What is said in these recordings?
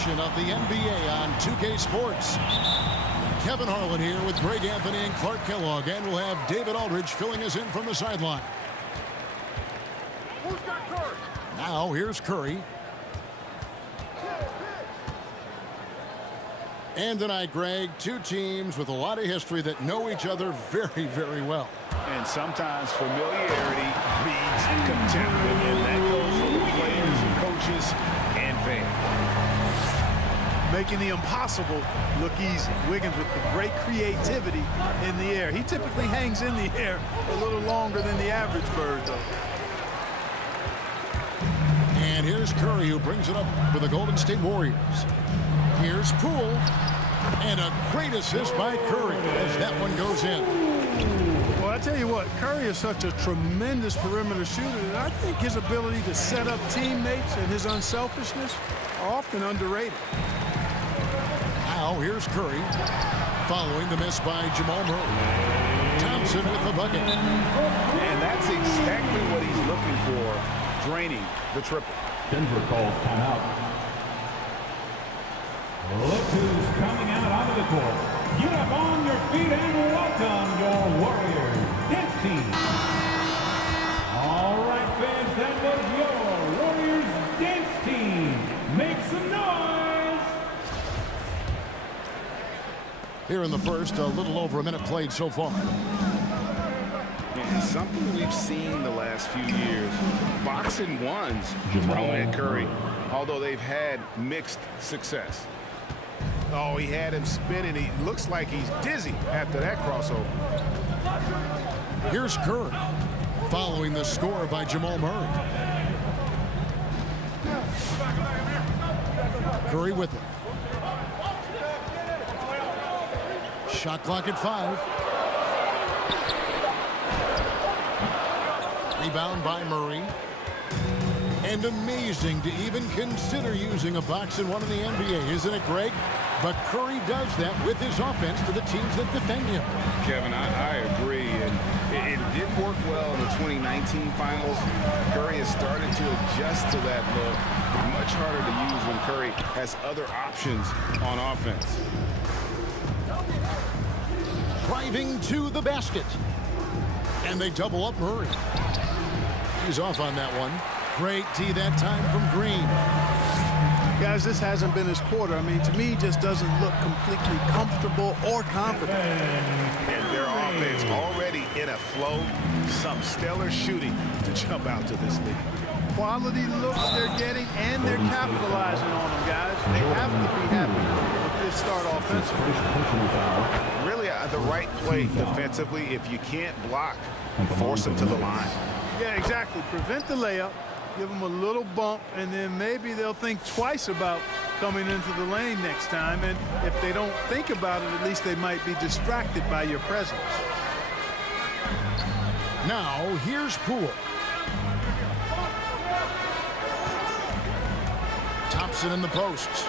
edition of the NBA on 2K Sports. Kevin Harlan here with Greg Anthony and Clark Kellogg, and we'll have David Aldridge filling us in from the sideline. Who's got Curry? Now here's Curry. And tonight, Greg, two teams with a lot of history that know each other very, very well. And sometimes familiarity breeds contempt, and that goes for players, coaches, and fans. Making the impossible look easy. Wiggins with the great creativity in the air. He typically hangs in the air a little longer than the average bird, though. And here's Curry, who brings it up for the Golden State Warriors. Here's Poole. And a great assist by Curry as that one goes in. Well, I tell you what, Curry is such a tremendous perimeter shooter that I think his ability to set up teammates and his unselfishness are often underrated. Now here's Curry, following the miss by Jamal Murray. Thompson with the bucket. And that's exactly what he's looking for, draining the triple. Denver calls timeout. Look who's coming out onto the court. Get up on your feet and welcome your Warriors dance team. All right, fans, that was your Warriors dance team. Make some noise. Here in the first, a little over a minute played so far. And something we've seen the last few years, boxing ones thrown at Curry, although they've had mixed success. Oh, he had him spinning. He looks like he's dizzy after that crossover. Here's Curry, following the score by Jamal Murray. Curry with it. Shot clock at 5. Rebound by Murray. And amazing to even consider using a box and one in the NBA, isn't it, Greg? But Curry does that with his offense to the teams that defend him. Kevin, I agree, and it did work well in the 2019 finals. Curry has started to adjust to that look. Much harder to use when Curry has other options on offense. Driving to the basket. And they double up Murray. He's off on that one. Great D that time from Green. Guys, this hasn't been his quarter. I mean, to me, he just doesn't look completely comfortable or confident. And their offense already in a flow. Some stellar shooting to jump out to this league. Quality looks they're getting, and they're capitalizing on them, guys. They have to be happy with this start offensively. Really, the right play defensively. If you can't block, force them to the line. Yeah, exactly. Prevent the layup. Give them a little bump, and then maybe they'll think twice about coming into the lane next time. And if they don't think about it, at least they might be distracted by your presence. Now, here's Poole. Thompson in the posts.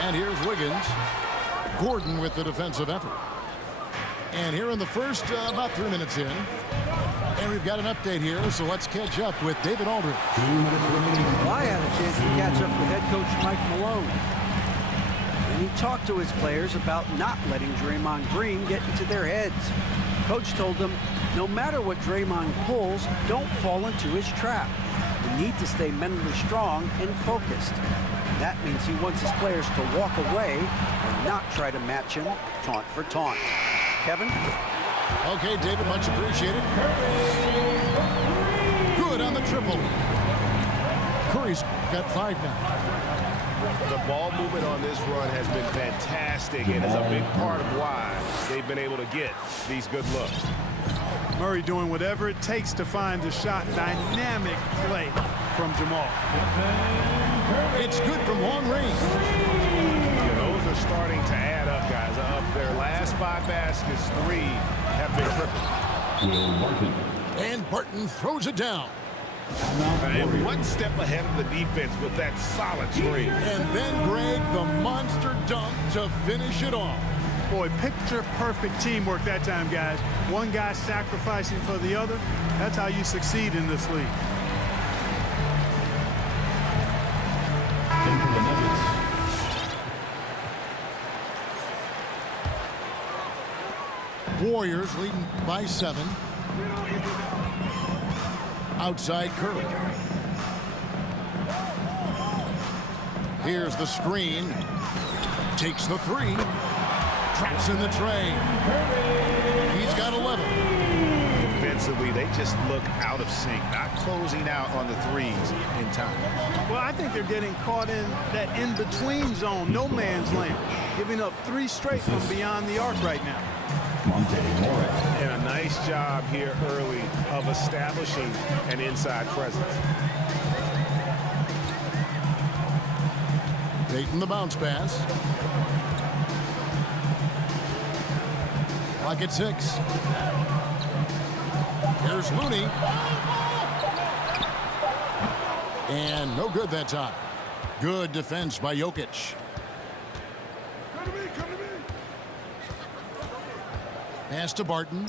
And here's Wiggins. Gordon with the defensive effort. And here in the first, about 3 minutes in. And we've got an update here, so let's catch up with David Aldridge. Well, I had a chance to catch up with head coach Mike Malone. And he talked to his players about not letting Draymond Green get into their heads. Coach told them, no matter what Draymond pulls, don't fall into his trap. We need to stay mentally strong and focused. That means he wants his players to walk away and not try to match him taunt for taunt. Kevin? Okay, David, much appreciated. Good on the triple. Curry's got 5 now. The ball movement on this run has been fantastic and is a big part of why they've been able to get these good looks. Murray doing whatever it takes to find the shot. Dynamic play from Jamal. It's good from long range. Those are starting to add up, guys. Of their last 5 baskets, 3 have been triple. Will Barton. And Barton throws it down. And one step ahead of the defense with that solid screen. And then, Greg, the monster dunk to finish it off. Boy, picture-perfect teamwork that time, guys. One guy sacrificing for the other. That's how you succeed in this league. Warriors leading by 7. Outside Curry. Here's the screen. Takes the 3. Traps in the tray. He's got 11. Defensively, they just look out of sync, not closing out on the threes in time. Well, I think they're getting caught in that in-between zone, no man's land, giving up 3 straight from beyond the arc right now. And a nice job here early of establishing an inside presence. Taking the bounce pass. Clock at 6. Here's Looney. And no good that time. Good defense by Jokic. Pass to Barton.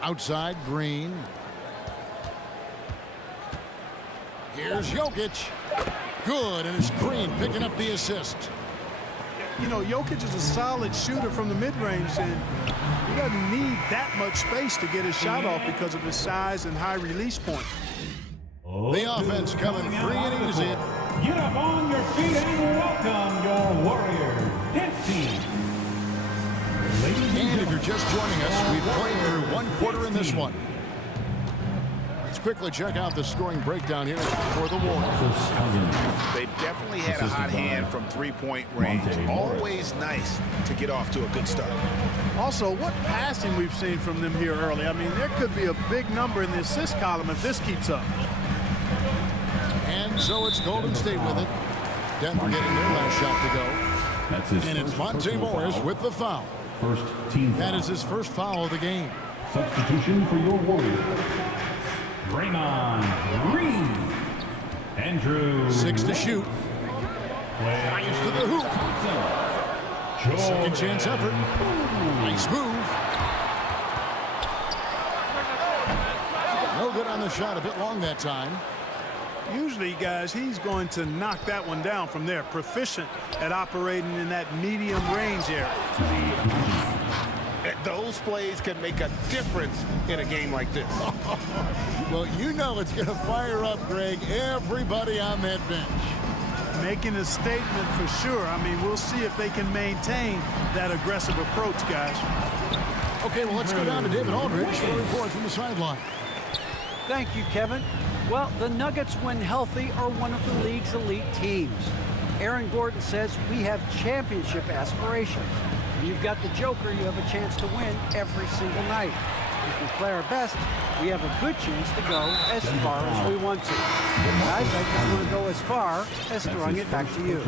Outside Green. Here's Jokic. Good, and it's Green picking up the assist. You know, Jokic is a solid shooter from the mid-range, and he doesn't need that much space to get his shot off because of his size and high release point. The offense coming free and easy. Get up on your feet and welcome your Warriors dance team. And if you're just joining us, we've played through 1 quarter in this one. Let's quickly check out the scoring breakdown here for the Warriors. They've definitely had a hot hand from 3-point range. Always nice to get off to a good start. Also, what passing we've seen from them here early. I mean, there could be a big number in the assist column if this keeps up. And so it's Golden State with it. Denver getting their last shot to go. That's his And it's Monte Morris with the foul. First team foul. That is his first foul of the game. Substitution for your Warriors. Draymond Green. Andrew. 6 to shoot. Fires to the hoop. Second chance effort. Nice move. No good on the shot. A bit long that time. Usually, guys, he's going to knock that one down from there. Proficient at operating in that medium range area. Those plays can make a difference in a game like this. Well, you know it's going to fire up, Greg, everybody on that bench. Making a statement for sure. I mean, we'll see if they can maintain that aggressive approach, guys. Okay, well, let's go down to David Aldridge for a report from the sideline. Thank you, Kevin. Well, the Nuggets, when healthy, are one of the league's elite teams. Aaron Gordon says we have championship aspirations. When you've got the Joker, you have a chance to win every single night. If we play our best, we have a good chance to go as far as we want to. Guys, I just want to go as far as throwing it back to you.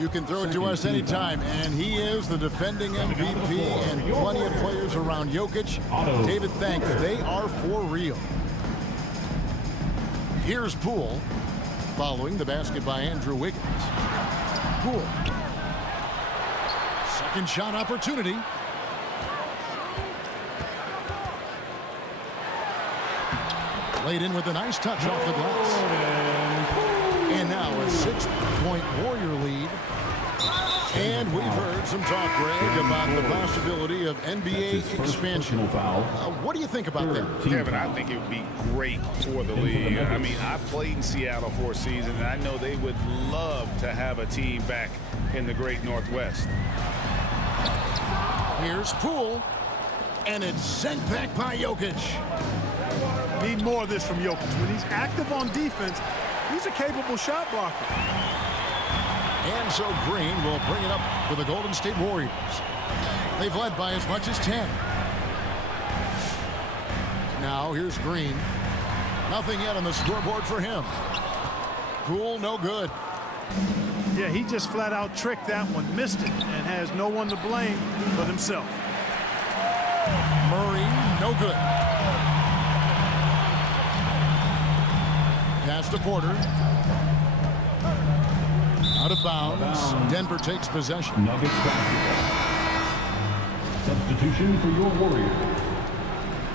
You can throw it to us anytime, and he is the defending MVP and plenty of players around Jokic. David, thanks. They are for real. Here's Poole, following the basket by Andrew Wiggins. Poole. Second shot opportunity. Laid in with a nice touch off the glass. And now a 6-point Warrior lead. And we've heard some talk, Greg, about the possibility of NBA expansion. What do you think about that? Kevin, I think it would be great for the league. I mean, I played in Seattle for a season, and I know they would love to have a team back in the great Northwest. Here's Poole, and it's sent back by Jokic. Need more of this from Jokic. When he's active on defense, he's a capable shot blocker. And so Green will bring it up for the Golden State Warriors. They've led by as much as 10. Now here's Green. Nothing yet on the scoreboard for him. Poole, no good. Yeah, he just flat out tricked that one, missed it, and has no one to blame but himself. Murray, no good. Pass to Porter. Out of bounds. Denver takes possession. Nuggets basketball. Substitution for your Warriors.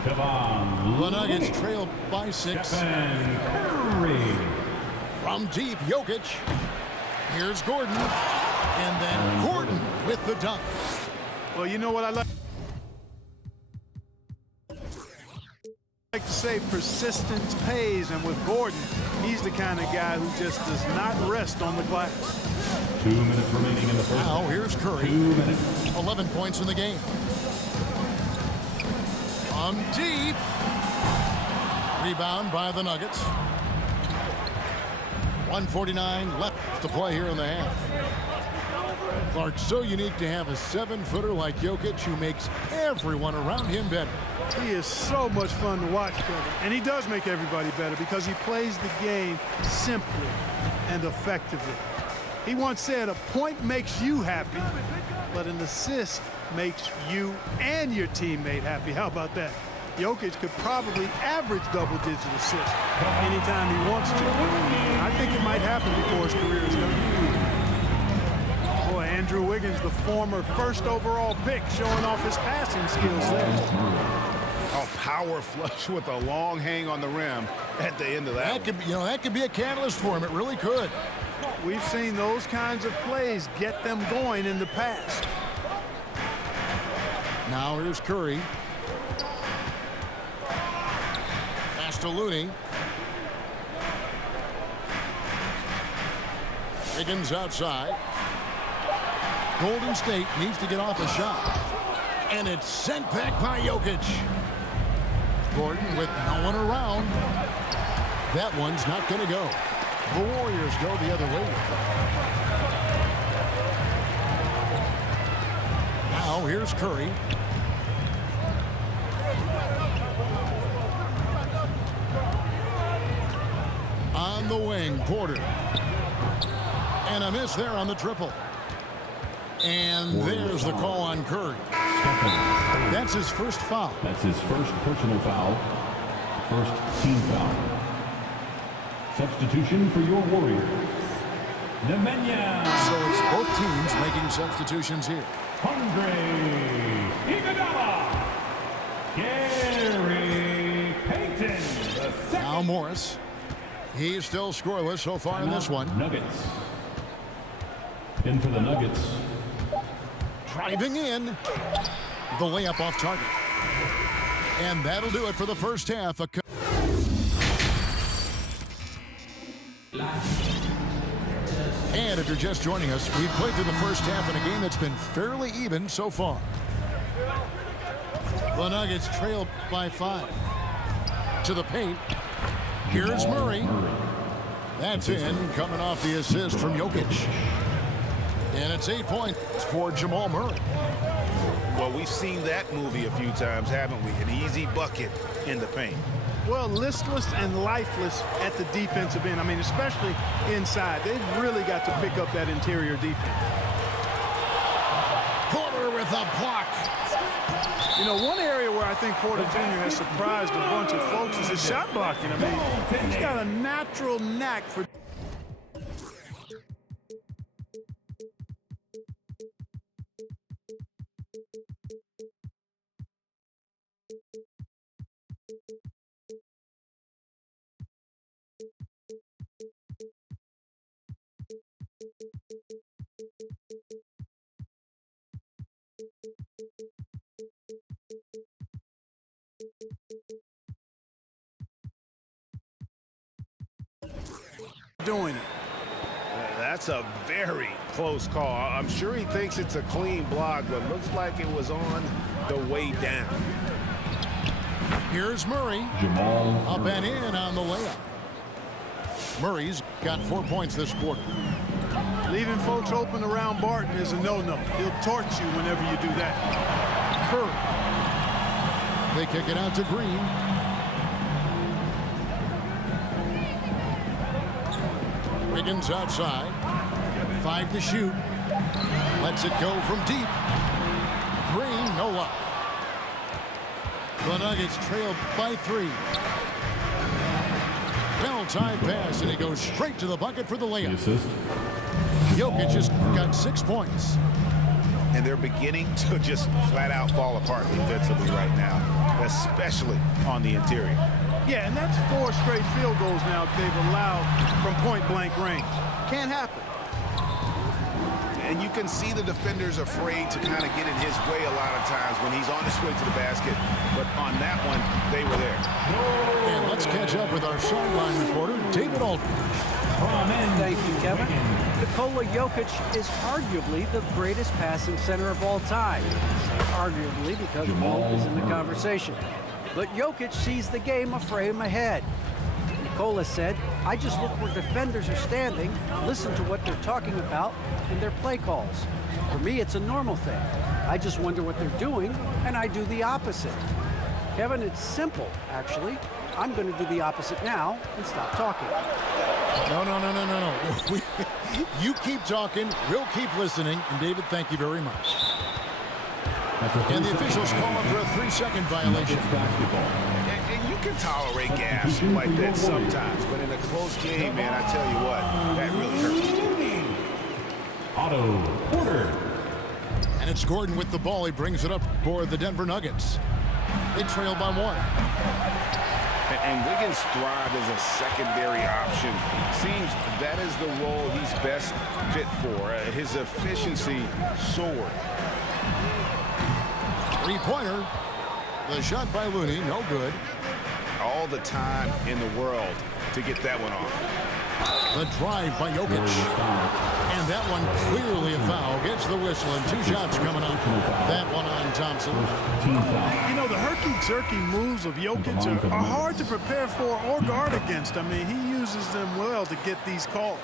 The Nuggets trail by 6. Stephen Curry. From deep, Jokic. Here's Gordon. And then Gordon with the dunk. Well, you know what I like? I like to say persistence pays, and with Gordon, he's the kind of guy who just does not rest on the glass. 2 minutes remaining in the first. Now here's Curry. 2 minutes. 11 points in the game. On deep. Rebound by the Nuggets. 1:49 left to play here in the half. Clark, so unique to have a 7-footer like Jokic who makes everyone around him better. He is so much fun to watch, Kevin. And he does make everybody better because he plays the game simply and effectively. He once said, a point makes you happy, but an assist makes you and your teammate happy. How about that? Jokic could probably average double-digit assists anytime he wants to. I think it might happen before his career is done. Boy, Andrew Wiggins, the former first overall pick, showing off his passing skills there. A power flush with a long hang on the rim at the end of that. That could be, that could be a catalyst for him. It really could. We've seen those kinds of plays get them going in the past. Now here's Curry. Pass to Looney. Wiggins outside. Golden State needs to get off a shot. And it's sent back by Jokic. Gordon with no one around. That one's not going to go. The Warriors go the other way. Now here's Curry. On the wing, Porter. And a miss there on the triple. And there's the call on Curry. That's his first foul. That's his first personal foul. First team foul. Substitution for your Warriors. Nemanja. So it's both teams making substitutions here. Andre Iguodala. Gary Payton. The second. Now Morris. He's still scoreless so far in this one. Nuggets. In for the Nuggets. Driving in. The layup off target. And that'll do it for the first half. And if you're just joining us, we've played through the first half in a game that's been fairly even so far. The Nuggets trail by 5. To the paint. Here's Murray. That's in, coming off the assist from Jokic. And it's 8 points for Jamal Murray. Well, we've seen that movie a few times, haven't we? An easy bucket in the paint. Well, listless and lifeless at the defensive end. I mean, especially inside. They've really got to pick up that interior defense. Porter with a block. You know, one area where I think Porter Jr. has surprised a bunch of folks is his shot blocking. I mean, he's got a natural knack for... doing it. That's a very close call. I'm sure he thinks it's a clean block, but looks like it was on the way down. Here's Murray. Jamal Up Murray. and in on the layup. Murray's got 4 points this quarter. Leaving folks open around Barton is a no-no. He'll torch you whenever you do that. Curry. They kick it out to Green. Wiggins outside. 5 to shoot. Lets it go from deep. Green, no luck. The Nuggets trail by 3. Bell-tied pass, and he goes straight to the bucket for the The layup. assist. Jokic just got 6 points. And they're beginning to just flat out fall apart defensively right now, especially on the interior. Yeah, and that's 4 straight field goals now they've allowed from point-blank range. Can't happen. And you can see the defenders afraid to kind of get in his way a lot of times when he's on his way to the basket. But on that one, they were there. And let's catch up with our sideline reporter, David Aldridge. Thank you, Kevin. Nikola Jokic is arguably the greatest passing center of all time. Arguably because Walt is in the conversation. But Jokic sees the game a frame ahead. Nikola said, I just look where defenders are standing, listen to what they're talking about in their play calls. For me, it's a normal thing. I just wonder what they're doing, and I do the opposite. Kevin, it's simple, actually. I'm going to do the opposite now and stop talking. No. You keep talking, we'll keep listening. And David, thank you very much. And the officials call him for a 3-second violation. And you can tolerate gaffes like that sometimes, but in a close game, man, I tell you what, that really hurts. Otto Porter. And it's Gordon with the ball. He brings it up for the Denver Nuggets. They trail by 1. And Wiggins thrived as a secondary option. Seems that is the role he's best fit for. His efficiency soared. Three-pointer. The shot by Looney, no good. All the time in the world to get that one off. The drive by Jokic. And that one clearly a foul. Gets the whistle and 2 shots coming up. That one on Thompson. You know, the herky-jerky moves of Jokic are hard to prepare for or guard against. I mean, he uses them well to get these calls.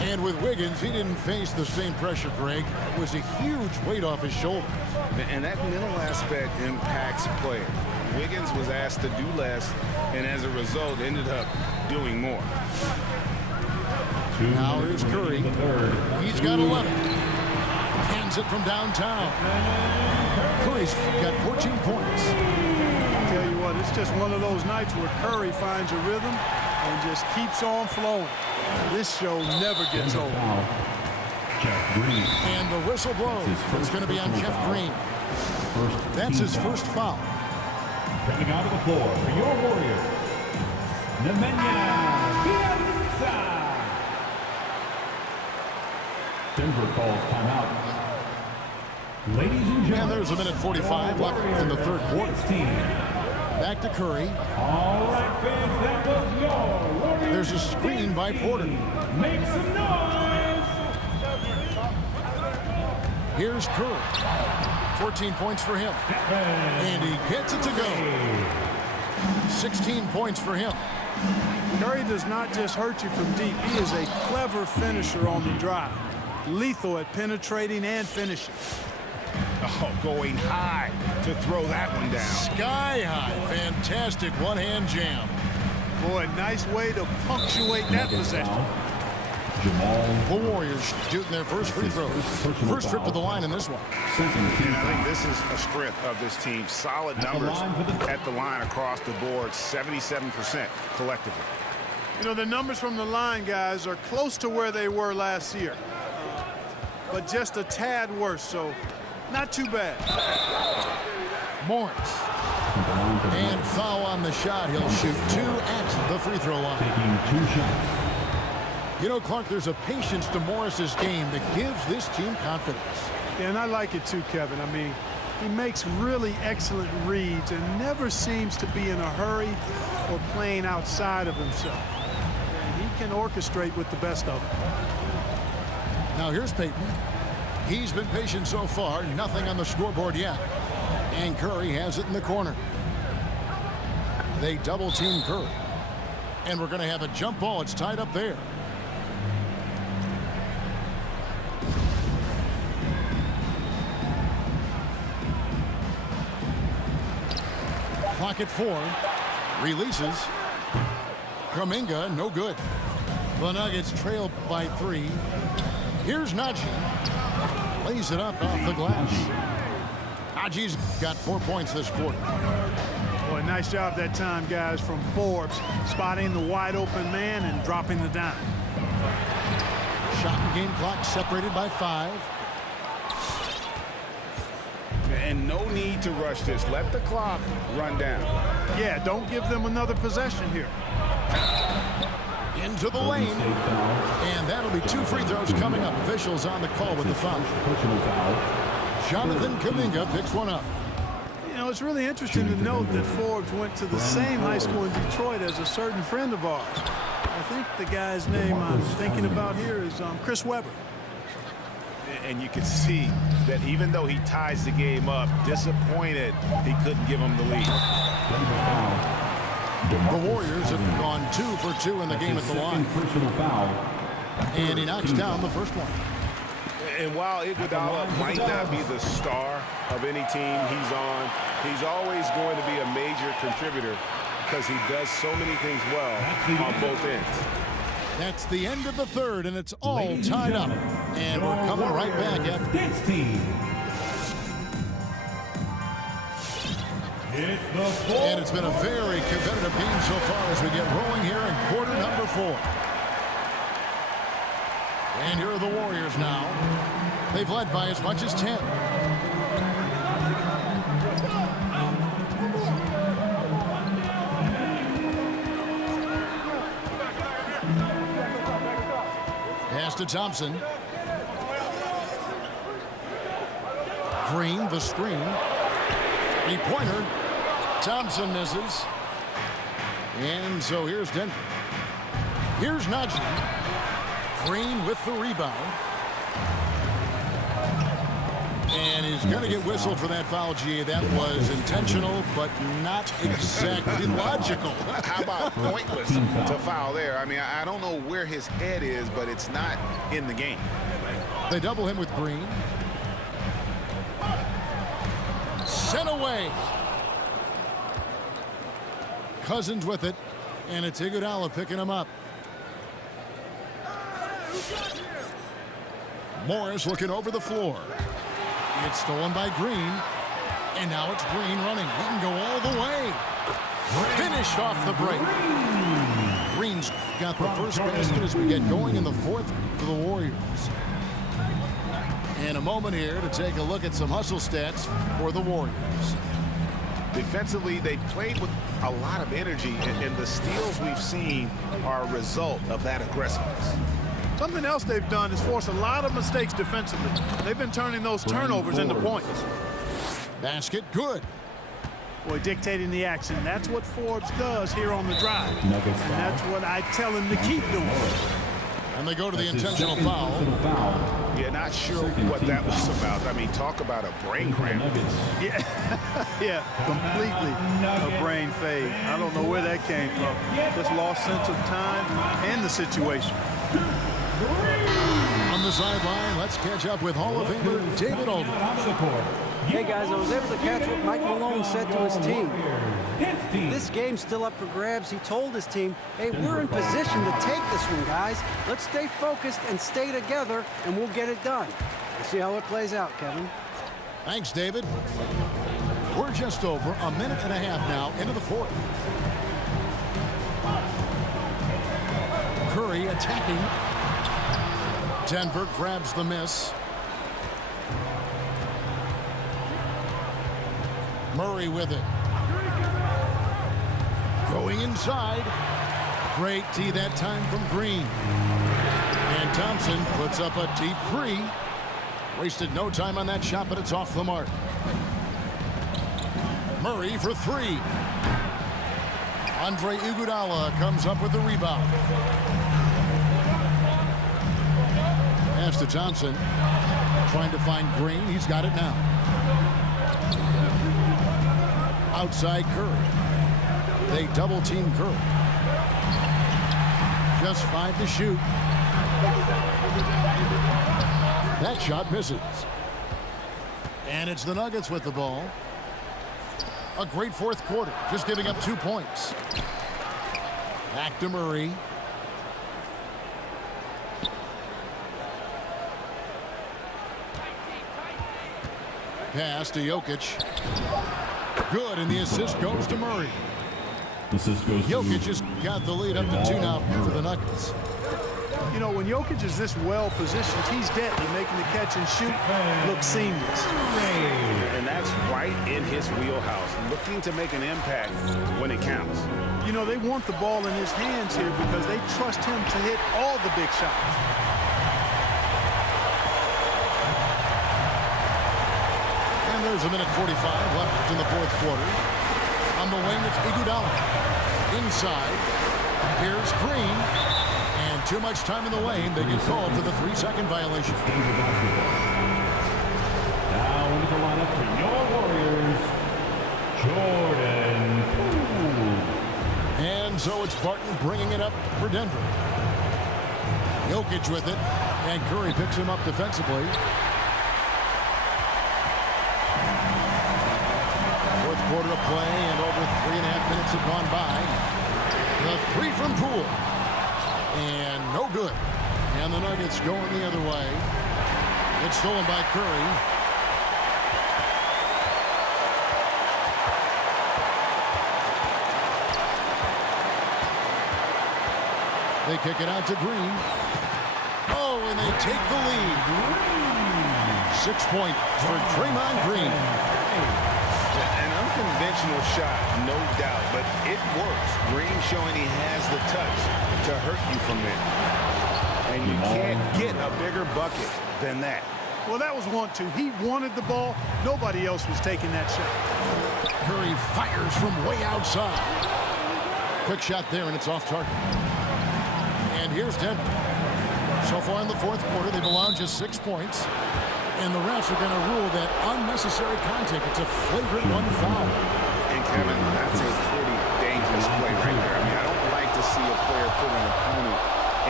And with Wiggins, he didn't face the same pressure, Greg. It was a huge weight off his shoulders. And that mental aspect impacts players. Wiggins was asked to do less, and as a result, ended up doing more. Now here's Curry. He's got 11. Hands it from downtown. Curry's got 14 points. I tell you what, it's just one of those nights where Curry finds a rhythm and just keeps on flowing. This show never gets old. And the whistle blows. It's going to be on Jeff Green. That's his first foul. Coming out of the floor for your Warriors, Nemanja Bjelica. Denver calls timeout. Ladies and gentlemen. And there's a minute 45 left in the third quarter. Back to Curry. All right, fans, that was your Warriors. There's a screen by Porter. Make some noise. Here's Curry. 14 points for him. And he gets it to go. 16 points for him. Curry does not just hurt you from deep. He is a clever finisher on the drive. Lethal at penetrating and finishing. Oh, going high to throw that one down. Sky high. Fantastic one-hand jam. Boy, nice way to punctuate that possession. The Warriors shooting their first free throws. First trip to the line in this one. And I think this is a strength of this team. Solid numbers at the line across the board. 77% collectively. You know, the numbers from the line, guys, are close to where they were last year. But just a tad worse, so not too bad. Morris. And foul on the shot. He'll shoot 2 at the free throw line. Taking 2 shots. You know, Clark, there's a patience to Morris's game that gives this team confidence. Yeah, and I like it too, Kevin. I mean, he makes really excellent reads and never seems to be in a hurry or playing outside of himself. And he can orchestrate with the best of them. Now here's Payton. He's been patient so far. Nothing on the scoreboard yet. And Curry has it in the corner. They double-team Curry. And we're going to have a jump ball. It's tied up there. Clock at 4. Releases. Kuminga, no good. The Nuggets trail by 3. Here's Najee. Lays it up off the glass. Najee's got 4 points this quarter. Boy, nice job that time, guys, from Forbes, spotting the wide-open man and dropping the dime. Shot and game clock separated by 5. And no need to rush this. Let the clock run down. Yeah, don't give them another possession here. into the lane. And that'll be 2 free throws coming up. Officials on the call with the foul. Jonathan Kuminga picks one up. You know, it's really interesting to note that Forbes went to the same high school in Detroit as a certain friend of ours. I think the guy's name I'm thinking about here is Chris Webber. And you can see that even though he ties the game up, disappointed he couldn't give him the lead. The Warriors have gone 2 for 2 in the game at the line. And he knocks down the first one. And while Iguodala might not be the star of any team he's on, he's always going to be a major contributor because he does so many things well on both ends. That's the end of the third, and it's all tied up. And we're coming right back after this team. And it's been a very competitive game so far as we get rolling here in quarter number 4. And here are the Warriors now. They've led by as much as 10. Pass to Thompson. Green, the screen. 3-pointer. Thompson misses. And so here's Denver. Here's Najee. Green with the rebound. And he's going to get whistled for that foul, G. That was intentional, but not exactly logical. How about pointless to foul there? I mean, I don't know where his head is, but it's not in the game. They double him with Green. Sent away. Cousins with it, and it's Iguodala picking him up. Morris looking over the floor. It's stolen by Green, and now it's Green running. He can go all the way. Finished off the break. Green's got the first basket as we get going in the fourth for the Warriors. And a moment here to take a look at some hustle stats for the Warriors. Defensively, they played with a lot of energy, and the steals we've seen are a result of that aggressiveness. Something else they've done is force a lot of mistakes defensively. They've been turning those turnovers into points. Basket good. Boy, dictating the action. That's what Forbes does here on the drive. And that's what I tell him to keep doing. And they go to the intentional foul. Yeah, not sure what that was about. I mean, talk about a brain cramp. Yeah, yeah, completely a brain fade. I don't know where that came from. Just lost sense of time and the situation. On the sideline, let's catch up with Hall of Famer David Aldridge. Hey guys, I was able to catch what Mike Malone said to his team. This game's still up for grabs. He told his team, hey, we're in position to take this one, guys. Let's stay focused and stay together, and we'll get it done. We'll see how it plays out, Kevin. Thanks, David. We're just over a minute and a half now into the fourth. Curry attacking. Denver grabs the miss. Murray with it. Going inside. Great D that time from Green. And Thompson puts up a deep three. Wasted no time on that shot, but it's off the mark. Murray for three. Andre Iguodala comes up with the rebound. Pass to Thompson. Trying to find Green. He's got it now. Outside Curry. They double team Curry. Just 5 to shoot. That shot misses. And it's the Nuggets with the ball. A great fourth quarter, just giving up 2 points. Back to Murray. Pass to Jokic. Good, and the assist goes to Murray. Assist goes to Jokic has got the lead up to 2 now for the Nuggets. You know, when Jokic is this well positioned, he's deadly, making the catch and shoot look seamless. And that's right in his wheelhouse, looking to make an impact when it counts. You know, they want the ball in his hands here because they trust him to hit all the big shots. And there's a minute 45 left in the fourth quarter. On the wing, it's Iguodala. Inside, here's Green. And too much time in the lane. They get called for the 3-second violation. Now into the lineup for your Warriors, Jordan Poole. And so it's Barton bringing it up for Denver. Jokic with it. And Curry picks him up defensively. Fourth quarter of play, and over 3.5 minutes have gone by. The three from Poole. And no good. And the Nuggets going the other way. It's stolen by Curry. They kick it out to Green. Oh, and they take the lead. 6 points for Draymond Green. An unconventional shot, no doubt, but it works. Green showing he has the touch to hurt you from there. And you can't get a bigger bucket than that. Well, that was 1-2. He wanted the ball. Nobody else was taking that shot. Curry fires from way outside. Quick shot there, and it's off target. And here's Denver. So far in the fourth quarter, they've allowed just 6 points. And the refs are going to rule that unnecessary contact. It's a flagrant one foul. And Kevin, that's a pretty dangerous play right there. I mean, I don't like to see a player put an opponent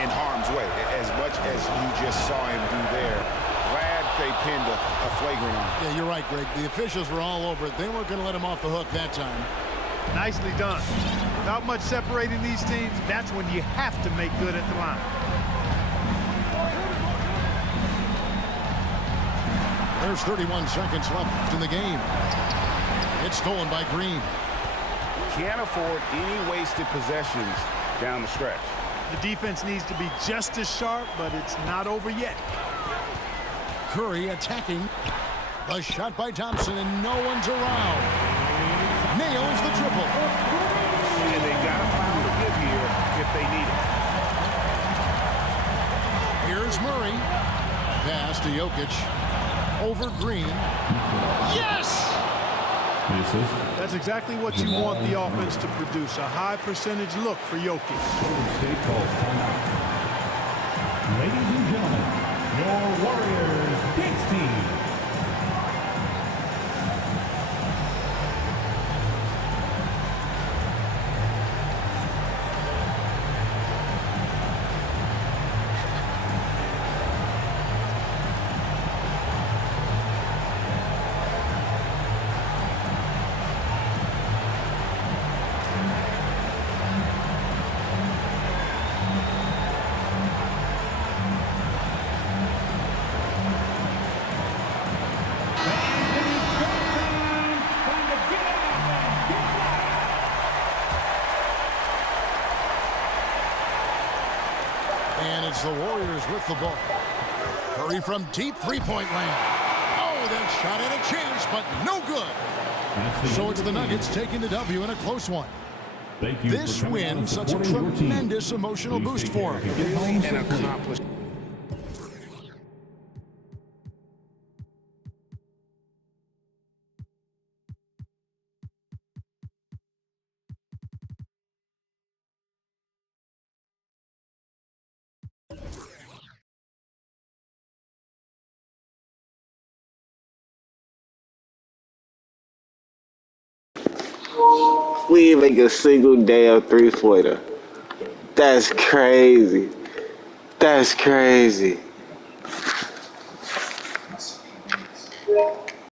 in harm's way as much as you just saw him do there. Glad they pinned a flagrant on. Yeah, you're right, Greg. The officials were all over it. They weren't going to let him off the hook that time. Nicely done. Without much separating these teams, that's when you have to make good at the line. There's 31 seconds left in the game. It's stolen by Green. Can't afford any wasted possessions down the stretch. The defense needs to be just as sharp, but it's not over yet. Curry attacking. A shot by Thompson, and no one's around. Nails the triple. And they've got to foul to give here if they need it. Here's Murray. Pass to Jokic. Over Green. Yes! That's exactly what you want the offense to produce. A high percentage look for Jokic. State calls timeout. Ladies and gentlemen, your Warriors dance team. It's the Warriors with the ball. Curry from deep three-point land. Oh, that shot had a chance, but no good. So it's the Nuggets taking the W in a close one. This win, such a tremendous emotional boost for them. And accomplished. We didn't make a single damn three-pointer. That's crazy. That's crazy.